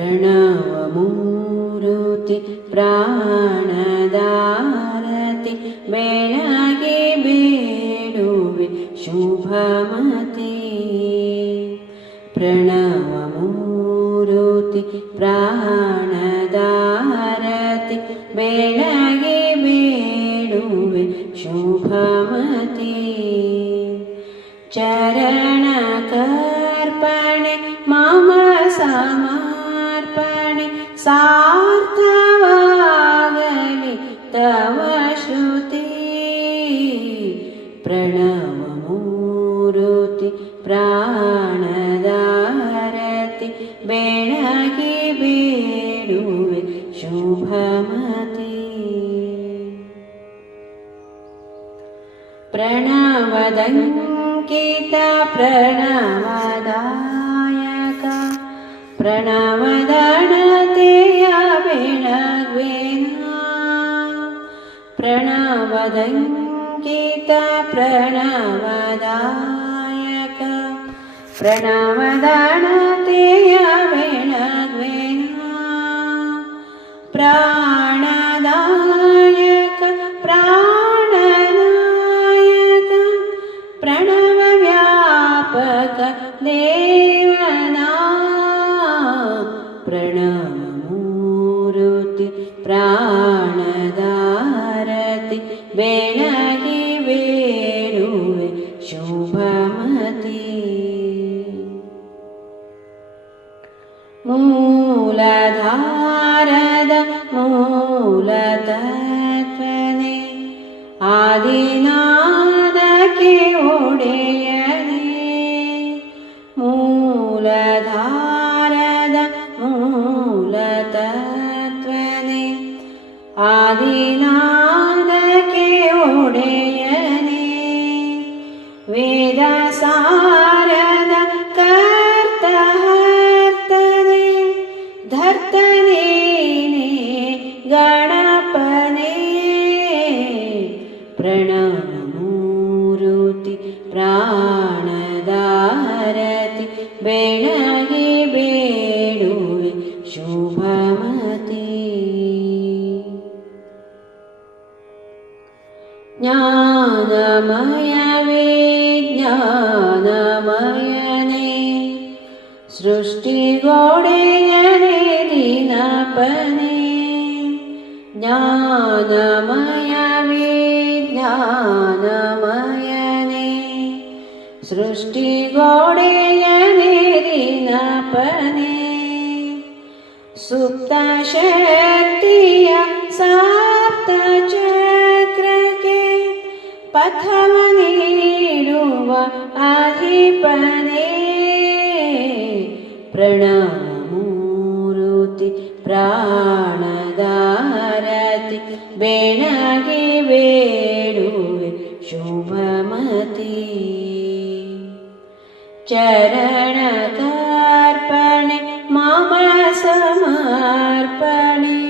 प्रणवमुति प्राणारति वेणगे बेडुवे शुभमति। प्रणवमुरुति प्राणारति वेणगे वेडुवे शुभमती। चरणर्पणे मामसामा सार्थवागलि तव श्रुति प्रणवमूरुति प्राणदारति बेणगि बेडुवे शुभमति। प्रणवदङ्कित प्रणवदायक प्रणवदङ्कित प्रणवदायक। प्रणवदणतेय बेणग्वेना प्राणदायक। प्राणनायक प्रणवव्यापक देवना। प्रणवमूरुति प्राणदारति मूलधारद मूलतत्त्वने आदिनादके ओडेयने मूलधारद मूलतत्त्वने आदिनादके ओडेयने वेदसा प्रणमूरुति प्राणदारति वेणने वेणुवे शुभमति। ज्ञानमयवे ज्ञानमयने दिनपने। ज्ञानमय ವಿಜ್ಞಾನಮಯನೇ ಸೃಷ್ಟಿಗೋಡೆಯನೇ ದಿನಪನೆ ಸುಪ್ತ ಶಕ್ತಿಯ ಸಾಪ್ತ ಚಕ್ರಕ್ಕೆ ಪಥವ ನೀಡುವ ಅಧಿಪನೇ. ಪ್ರಣವಮೂರುತಿ ಪ್ರಾಣದಾರತಿ ಬೆಣಗಿ शरणदर्पणे मम समर्पणे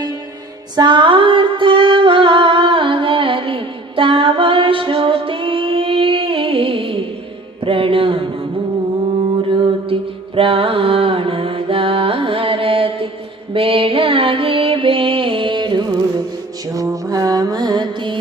सार्थवागरि तव श्रुति प्रणममुति प्राणगारति बेणगिबेरु शुभमती।